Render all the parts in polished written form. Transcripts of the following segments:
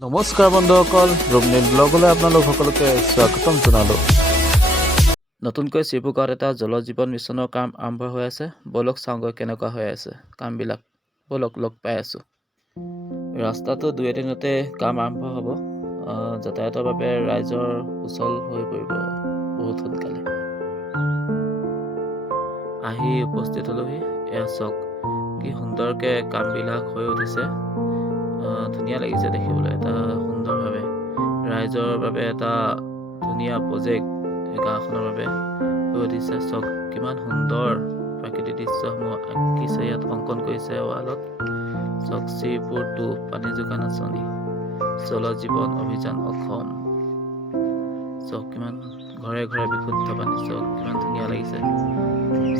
নমস্কাৰ বন্ধুসকল, ৰুমনেট ব্লগলৈ আপোনালোক সকলোকে স্বাগতম জনালোঁ। নতুনকৈ চিবুগাঁৱত এটা জল জীৱন মিছনৰ কাম আৰম্ভ হৈ আছে। বলক চাওঁগৈ কেনেকুৱা হৈ আছে কামবিলাক। বলক লগ পাই আছোঁ। ৰাস্তাটো 2 এদিনতে কাম আৰম্ভ হ'ব। যাতায়াতৰ বাবে ৰাইজৰ সুচল হৈ পৰিব বহুত সোনকালে। আহি উপস্থিত হ'লোহি। এয়া চাওক কি সুন্দৰকৈ কামবিলাক হৈ উঠিছে। ধুনীয়া লাগিছে দেখিবলৈ, এটা সুন্দৰভাৱে ৰাইজৰ বাবে এটা ধুনীয়া প্ৰজেক্ট গাঁওখনৰ বাবে হৈ উঠিছে। চাওক কিমান সুন্দৰ প্ৰাকৃতিক দৃশ্যসমূহ আঁকিছে, ইয়াত অংকন কৰিছে ৱালত। চাওক শ্ৰীপুৰ 2 পানী যোগান আঁচনি, জল জীৱন অভিযান অসম। চাওক কিমান ঘৰে ঘৰে বিশুদ্ধ পানী, চাওক কিমান ধুনীয়া লাগিছে।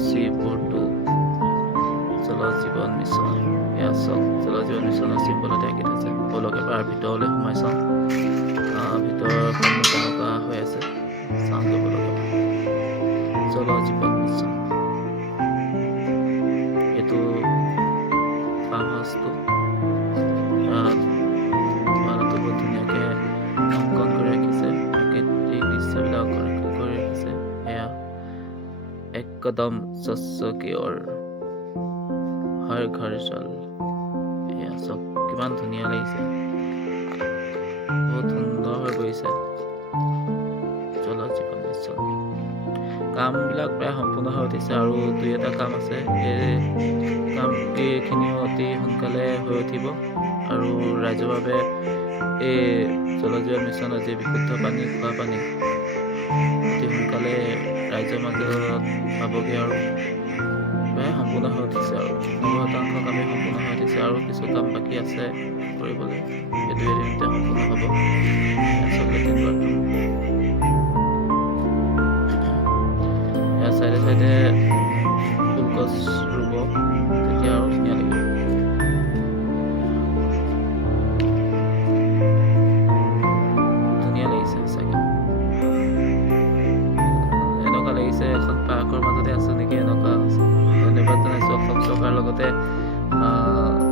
শ্ৰীপুৰ 2 জল জীৱন মিছন, এয়া চাওক জল জীৱন মিছনৰ চিম্বলতে আঁকি থৈছে। বলক এবাৰ ভিতৰলৈ সোমাই চাওঁ, ভিতৰত কেনেকুৱা হৈ আছে চাওঁগৈ। বলক জল জীৱন মিছন, এইটো ফাৰ্ম হাউচটো ৱালতো বহুত ধুনীয়াকৈ অংকন কৰি ৰাখিছে, প্ৰাকৃতিক দৃশ্যবিলাক অংকন কৰি ৰাখিছে। এয়া একদম স্বচ্ছ কি অৰ হৰ ঘৰ জল, এয়া চব কিমান ধুনীয়া লাগিছে, বহুত সুন্দৰ হৈ পৰিছে জল জীৱন মিছন। কামবিলাক প্ৰায় সম্পূৰ্ণ হৈ উঠিছে আৰু 2-এটা কাম আছে। এইখিনিও অতি সোনকালে হৈ উঠিব আৰু ৰাইজৰ বাবে এই জল জীৱন মিছনৰ যি বিশুদ্ধ পানী, খোৱা পানী অতি সোনকালে ৰাইজৰ মাজত পাবগৈ আৰু প্ৰায় সম্পূৰ্ণ হৈ উঠিছে আৰু 90% কামেই সম্পূৰ্ণ হৈ উঠিছে আৰু কিছু কাম বাকী আছে কৰিবলৈ। এই 2 এদিনতে সম্পূৰ্ণ হ'ব। ইয়াৰ চাইডে চাইডে ফুল গছ ৰুব, তেতিয়া আৰু ধুনীয়া লাগিব। ধুনীয়া লাগিছে সঁচাকৈ, এনেকুৱা লাগিছে এখন পাৰ্কৰ মাজতে আছো নেকি, এনেকুৱা হৈছে। ধন্যবাদ জনাইছোঁ অসম চৰকাৰৰ লগতে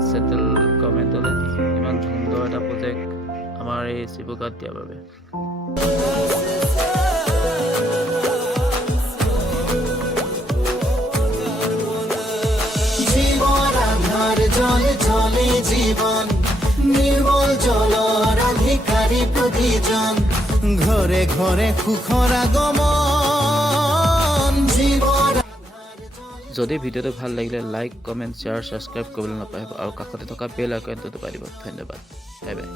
চেণ্ট্ৰেল গভৰ্ণমেণ্টলৈ ইমান সুন্দৰ এটা প্ৰজেক্ট আমাৰ এই চিবুগাঁৱত দিয়াৰ বাবে। জল জলে জীবন, নিৰ্মল জলৰ অধিকাৰী প্ৰতিজন, ঘৰে ঘৰে সুখৰ আগমন জীবন। যদি ভিডিঅ'টো ভাল লাগিলে লাইক, কমেণ্ট, শ্বেয়াৰ, ছাবস্ক্ৰাইব কৰিবলৈ নাপাহৰিব আৰু কাষতে থকা বেল আইকনটো দবাই দিব। ধন্যবাদ, বাই বাই।